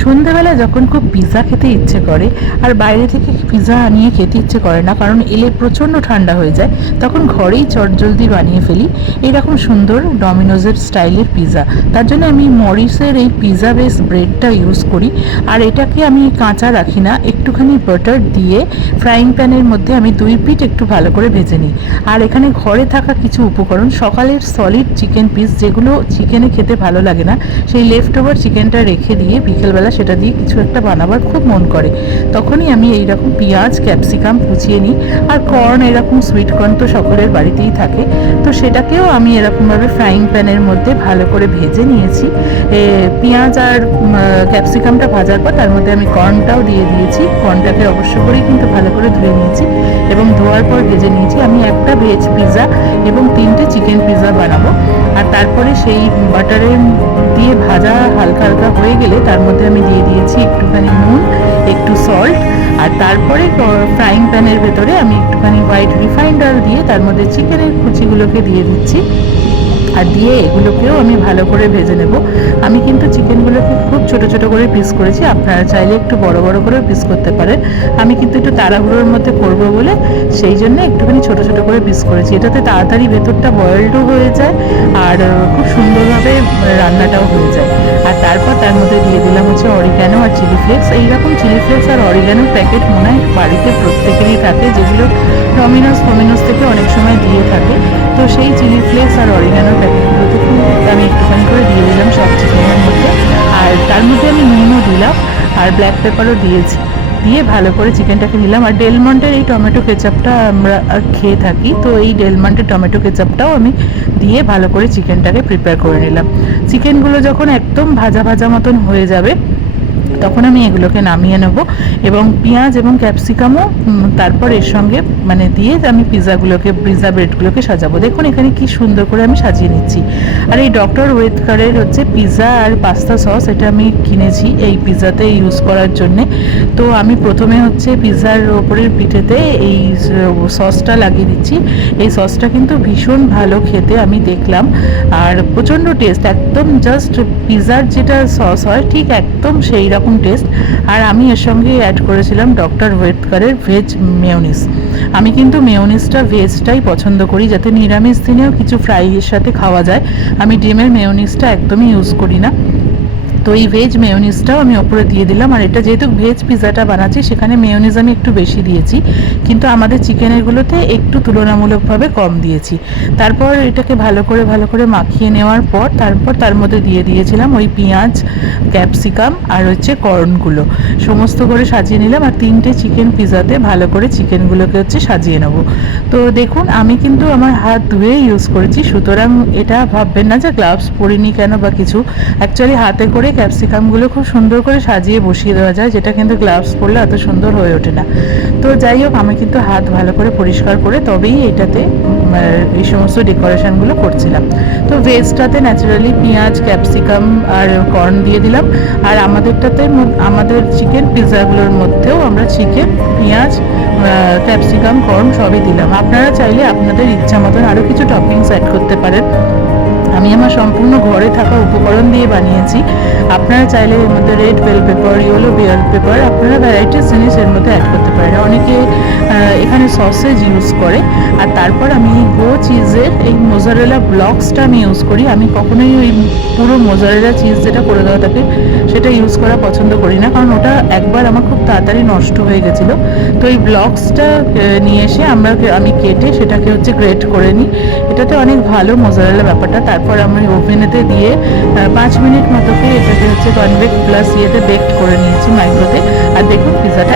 সন্ধেবেলা যখন খুব পিৎজা খেতে ইচ্ছে করে, আর বাইরে থেকে পিৎজা আনিয়ে খেতে ইচ্ছে করে না, কারণ এলে প্রচণ্ড ঠান্ডা হয়ে যায়, তখন ঘরেই চটজলদি বানিয়ে ফেলি। এইরকম সুন্দর ডমিনোজের স্টাইলের পিৎজা তার জন্য আমি মরিসের এই পিৎজা বেস ব্রেডটা ইউজ করি, আর এটাকে আমি কাঁচা রাখি না, একটুখানি বাটার দিয়ে ফ্রাইং প্যানের মধ্যে আমি দুই পিঠ একটু ভালো করে ভেজে নিই। আর এখানে ঘরে থাকা কিছু উপকরণ, সকালের সলিড চিকেন পিস যেগুলো চিকেনে খেতে ভালো লাগে না, সেই লেফট ওভার চিকেনটা রেখে দিয়ে বিকেলবেলা সেটা দিয়ে কিছু একটা বানাবার খুব মন করে। তখনই আমি এই রকম পেঁয়াজ, ক্যাপসিকাম কুচিয়ে নিই। আর কর্ন, এরকম সুইট কর্ন তো সকলের বাড়িতেই থাকে। তো সেটাকেও আমি এরকমভাবে ফ্রাইং প্যানের মধ্যে ভালো করে ভেজে নিয়েছি। পেঁয়াজ আর ক্যাপসিকামটা ভাজার পর তার মধ্যে আমি কর্নটাও দিয়ে দিয়েছি। কর্নটাকে অবশ্য করেই কিন্তু ভালো করে ধুয়ে নিয়েছি। এবং ধোয়ার পর ভেজে নিয়েছি। আমি একটা ভেজ পিৎজা এবং তিনটে চিকেন পিৎজা বানাবো। আর তারপরে সেই বাটারে দিয়ে ভাজা হালকা হালকা হয়ে গেলে তার মধ্যে আমি দিয়ে দিয়েছি একটুখানি নুন, একটু সল্ট আর তারপরে ফ্রাইং প্যানের ভেতরে আমি একটুখানি হোয়াইট রিফাইন্ড অয়েল দিয়ে তার মধ্যে চিকেনের কুচিগুলোকে দিয়ে দিচ্ছি। আর দিয়ে এগুলোকেও আমি ভালো করে ভেজে নেব। আমি কিন্তু চিকেনগুলোকে খুব ছোট ছোট করে পিস করেছি। আপনারা চাইলে একটু বড় বড় করে পিস করতে পারেন। আমি কিন্তু একটু তাড়াহুড়োর মধ্যে করব বলে সেই জন্য একটুখানি ছোট ছোট করে পিস করেছি। এটাতে তাড়াতাড়ি ভেতরটা বয়েলডও হয়ে যায় আর খুব সুন্দরভাবে রান্নাটাও হয়ে যায়। আর তারপর তার মধ্যে দিয়ে দিলাম হচ্ছে অরিগ্যানো আর চিলি ফ্লেক্স এইরকম চিলি ফ্লেক্স আর অরিগ্যানোর প্যাকেট মনে হয় বাড়িতে প্রত্যেকেরই থাকে, যেগুলো ডমিনোস ফমিনোস থেকে অনেক সময় দিয়ে থাকে। তো সেই চিলি ফ্লেক্স আর অরিগানোর প্যাকেটগুলোতে আমি একটুখানি করে দিয়ে দিলাম সব চিকেনের মধ্যে। আর তার মধ্যে আমি নুনও দিলাম আর ব্ল্যাক পেপারও দিয়েছি। দিয়ে ভালো করে চিকেনটাকে নিলাম। আর ডেলমন্টের এই টমেটো কেচাপটা আমরা খেয়ে থাকি। তো এই ডেলমন্টের টমেটো কেচাপটাও আমি দিয়ে ভালো করে চিকেনটাকে প্রিপেয়ার করে নিলাম। চিকেনগুলো যখন একদম ভাজা ভাজা মতন হয়ে যাবে তখন আমি এগুলোকে নামিয়ে নেব। এবং পেঁয়াজ এবং ক্যাপসিকামও তারপর এর সঙ্গে মানে দিয়ে আমি পিৎজাগুলোকে পিৎজা ব্রেডগুলোকে সাজাবো। দেখুন এখানে কি সুন্দর করে আমি সাজিয়ে নিচ্ছি। আর এই ডক্টর ওয়েদকারের হচ্ছে পিৎজা আর পাস্তা সস এটা আমি কিনেছি এই পিৎজাতে ইউজ করার জন্যে। তো আমি প্রথমে হচ্ছে পিৎজার ওপরের পিঠেতে এই সসটা লাগিয়ে দিচ্ছি। এই সসটা কিন্তু ভীষণ ভালো খেতে আমি দেখলাম। আর প্রচণ্ড টেস্ট, একদম জাস্ট পিৎজার যেটা সস হয়, ঠিক একদম সেই রকম টেস্ট আর আমি এর সঙ্গে অ্যাড করেছিলাম ডক্টর ওয়েটকারের ভেজ মেয়নিস আমি কিন্তু মেয়নিসটা ভেজটাই পছন্দ করি, যাতে নিরামিষ দিনেও কিছু ফ্রাইয়ের সাথে খাওয়া যায়। আমি ডিমের মেয়নিসটা একদমই ইউজ করি না। তো এই ভেজ মেয়োনিজটাও আমি ওপরে দিয়ে দিলাম। আর এটা যেহেতু ভেজ পিৎজাটা বানাচ্ছি, সেখানে মেয়োনিজ আমি একটু বেশি দিয়েছি। কিন্তু আমাদের চিকেনেরগুলোতে একটু তুলনামূলকভাবে কম দিয়েছি। তারপর এটাকে ভালো করে ভালো করে মাখিয়ে নেওয়ার পর, তারপর তার মধ্যে দিয়ে দিয়েছিলাম ওই পেঁয়াজ, ক্যাপসিকাম আর হচ্ছে কর্নগুলো। সমস্ত করে সাজিয়ে নিলাম আর তিনটে চিকেন পিৎজাতে ভালো করে চিকেনগুলোকে হচ্ছে সাজিয়ে নেব। তো দেখুন, আমি কিন্তু আমার হাত ধুয়ে ইউজ করেছি। সুতরাং এটা ভাববেন না যে গ্লাভস পরিনি কেন বা কিছু। অ্যাকচুয়ালি হাতে করে ক্যাপসিকামগুলো খুব সুন্দর করে সাজিয়ে বসিয়ে দেওয়া যায়, যেটা কিন্তু গ্লাভস পরলে এত সুন্দর হয়ে ওঠে না। তো যাই হোক, আমি কিন্তু হাত ভালো করে পরিষ্কার করে তবেই এটাতে এই সমস্ত ডেকোরেশনগুলো করছিলাম। তো ভেজটাতে ন্যাচারালি পেঁয়াজ, ক্যাপসিকাম আর কর্ন দিয়ে দিলাম। আর আমাদেরটাতে, আমাদের চিকেন পিৎজাগুলোর মধ্যেও আমরা চিকেন পেঁয়াজ ক্যাপসিকাম কর্ন সবই দিলাম। আপনারা চাইলে আপনাদের ইচ্ছা মতন আরও কিছু টপিংস অ্যাড করতে পারেন। আমি আমার সম্পূর্ণ ঘরে থাকা উপকরণ দিয়ে বানিয়েছি। আপনারা চাইলে এর মধ্যে red bell pepper yellow bell pepper আপনারা ভ্যারাইটিস জিনিস এর মধ্যে অ্যাড করতে পারেন। অনেকে এখানে সসেজ ইউজ করে। আর তারপর আমি গো চিজের এই মোজারেলা ব্লকসটা আমি ইউজ করি। আমি কখনোই ওই পুরো মোজারেলা চিজ যেটা করে দেওয়া থাকে, সেটা ইউজ করা পছন্দ করি না। কারণ ওটা একবার আমার খুব তাড়াতাড়ি নষ্ট হয়ে গেছিল। তো এই ব্লকসটা নিয়ে এসে আমরা আমি কেটে সেটাকে হচ্ছে গ্রেট করে নিই। এটাতে অনেক ভালো মোজারেলা ব্যাপারটা। তারপর আমি ওভেনেতে দিয়ে পাঁচ মিনিট মতোকে এটাকে হচ্ছে কনভেক্ট প্লাস ইয়েতে বেকড করে নিয়েছি মাইক্রোতে আর দেখুন পিৎজাটা